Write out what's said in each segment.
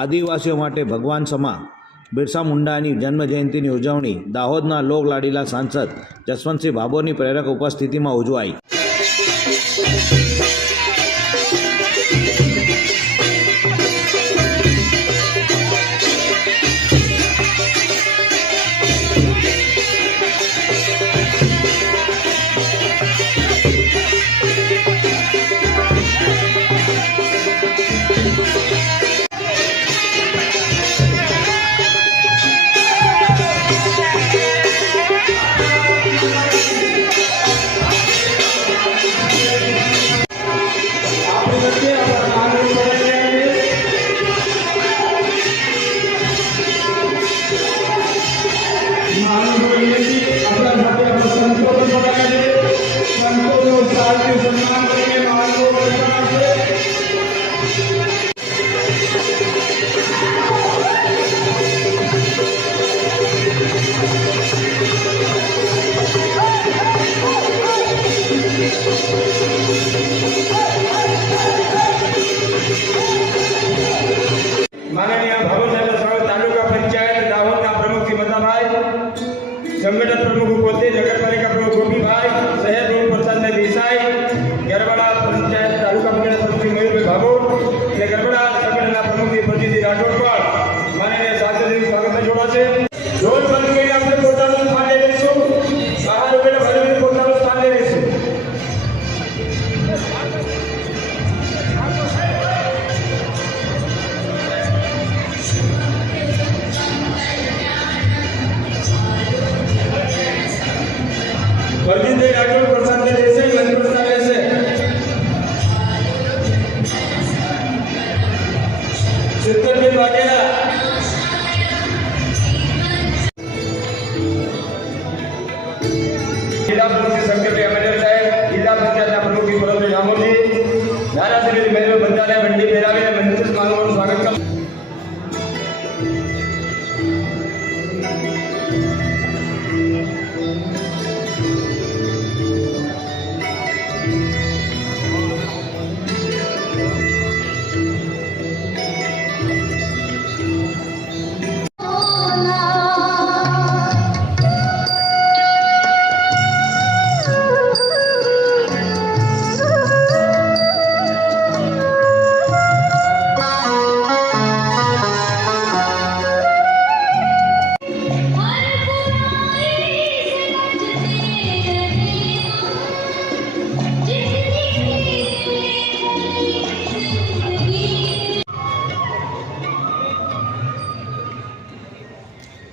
આદિવાસીઓ માટે ભગવાન સમા બિરસા મુંડાની જન્મજયંતિની ઉજવણી દાહોદના લોકલાડીલા સાંસદ જસવંતસિંહ ભાભોરની પ્રેરક ઉપસ્થિતિમાં ઉજવાઈ. संगठन प्रमुख पोते नगरपालिका प्रमुख गोपीभाई, शहर प्रमुख प्रसाद देसाई, गरबड़ा पंचायत तालुका पंचायत प्रमुख मयूरभाई भाभो અને ગરબડા સંગઠનના પ્રમુખ પ્રતિનિધિ રાઠોડ પણ માનનીય સાંસદનું સ્વાગત જોડા છે. રોજ બંધ કરીને આપણે પોતાનું સ્થાન લઈ લઈશું. બહાર ઉભેલા ભાઈઓને પોતાનું સ્થાન લઈ લઈશું. વર્જિતભાઈ રાઠોડ પ્રસાદ દેશે લંચ પ્રસ્તાવ લેશે. સિદ્ધરભાઈ વાઘેલા, જિલ્લા પ્રમુખ શંકરભાઈ અમરેલ સાહેબ, જિલ્લા પંચાયતના પ્રમુખ ભરતભાઈ રામોજી, ધારાસભ્ય મહેન્દ્ર બંધાને બંડી પહેરાવીને મંચ માનવનું સ્વાગત કરો.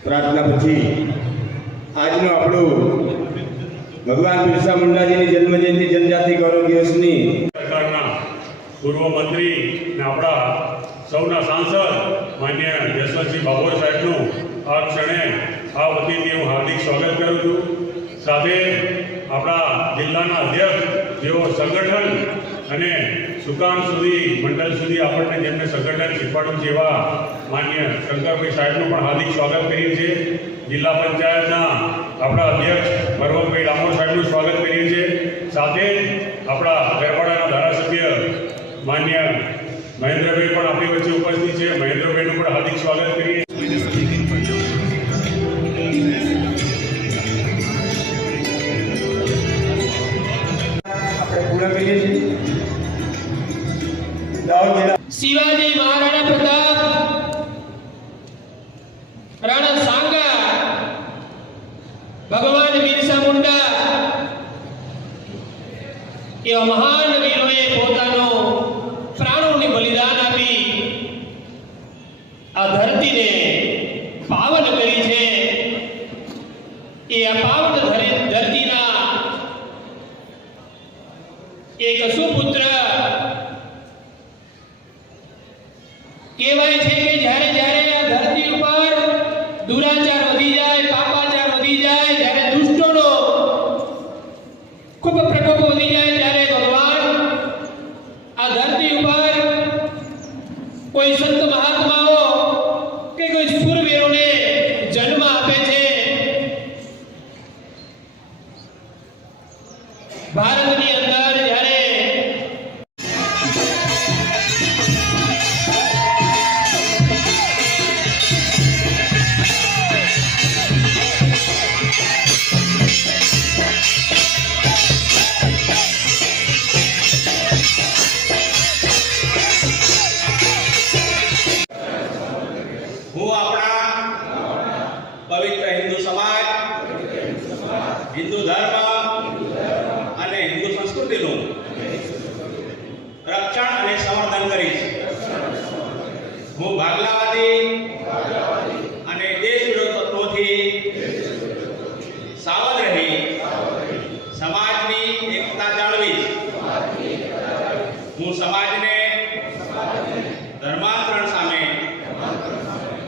પ્રાર્થના પછી આજનો આપણું ભગવાન બિરસા મુંડાજીની જન્મજયંતિ જનજાતિ ગૌરવ દિવસની સરકારના પૂર્વ મંત્રી અને આપણા સૌના સાંસદ માન્ય જસવંતસિંહ ભાભોર સાહેબનું આ ક્ષણે આ વતીથી હું હાર્દિક સ્વાગત કરું છું. સાથે આપણા જિલ્લાના અધ્યક્ષ જેઓ સંગઠન અને સુકાન સુધી મંડળ સુધી આપણને જેમને સંગઠન શીખવાડ્યું છે એવા માન્ય શંકરભાઈ સાહેબનું પણ હાર્દિક સ્વાગત કરીએ છીએ. જિલ્લા પંચાયતના આપણા અધ્યક્ષ ભરતભાઈ ડામોર સાહેબનું સ્વાગત કરીએ છીએ. સાથે આપણા ગરબાડાના ધારાસભ્ય માન્ય મહેન્દ્રભાઈ પણ આપણી વચ્ચે ઉપસ્થિત છે. મહેન્દ્રભાઈનું પણ હાર્દિક સ્વાગત કરીએ. આપણે પૂર્ણ કરીએ છીએ. शिवाजी महाराणा प्रताप, राणा सांगा, भगवान बिरसा मुंडा एवा महान वीरोए पोतानो प्राणोने बलिदान आपी आ धरतीने पावन करी छे. ए आ पावन धरतीना एक सुपुत्र કહેવાય છે કે જ્યારે જ્યારે આ ધરતી ઉપર દુરાચાર વધી જાય, પાપાચાર વધી જાય, જ્યારે દુષ્ટોનો ખૂબ પ્રકોપ વધી જાય, ત્યારે ભગવાન આ ધરતી ઉપર કોઈ સંત મહાત્માઓ કે કોઈ શૂરવીરોને જન્મ આપે છે. ભારતની અંદર જ્યારે હિન્દુ ધર્મ અને હિન્દુ સંસ્કૃતિનું રક્ષણ અને સંવર્ધન કરીશ. હું ભાગલાવાદી અને દેશ વિરોધી તત્વોથી સાવધ રહી સમાજની એકતા જાળવીશ. હું સમાજને ધર્માંતરણ સામે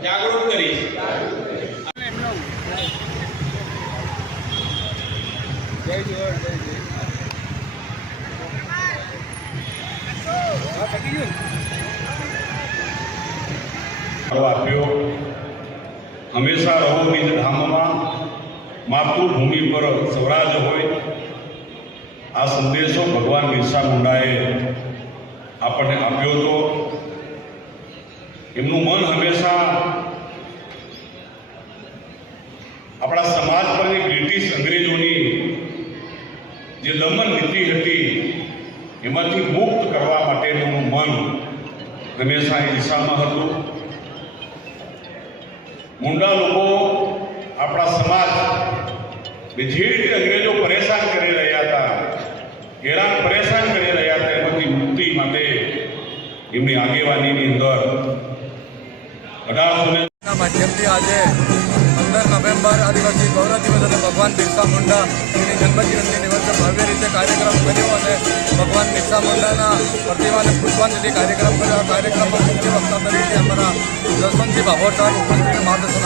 જાગૃત કરીશ. આપ્યો હંમેશા રહો નિજ ધામમાં, માતૃભૂમિ પર સ્વરાજ હોય. આ સંદેશો ભગવાન બિરસા મુંડાએ આપણને આપ્યો હતો. એમનું મન હંમેશા આપણા સમાજ પરની બ્રિટિશ અંગ્રેજોની જે દમન નીતિ હતી એમાંથી મુક્ત કરવા માટેનું મન હંમેશા એ દિશામાં હતું. મુંડા લોકો આપણા સમાજ જે રીતે અંગ્રેજો પરેશાન કરી રહ્યા હતા, હેરાન પરેશાન કરી રહ્યા હતા, એમાંથી મુક્તિ માટે એમની આગેવાનીની અંદર 1800 માધ્યમથી આજે 15 નવેમ્બર આદિવાસી ગૌરવ દિવસ અને ભગવાન બિરસા મુંડા એની જન્મજયંતિ નિમિત્તે ભવ્ય રીતે કાર્યક્રમ કર્યો અને ભગવાન બિરસા મુંડાના પ્રતિમાને પુષ્પાંજલિ કાર્યક્રમ કર્યો. આ કાર્યક્રમમાં મુખ્ય વક્તા તરીકે અમારા જસવંતસિંહ ભાભોર સાહેબ ઉપસ્થિત માર્ગદર્શન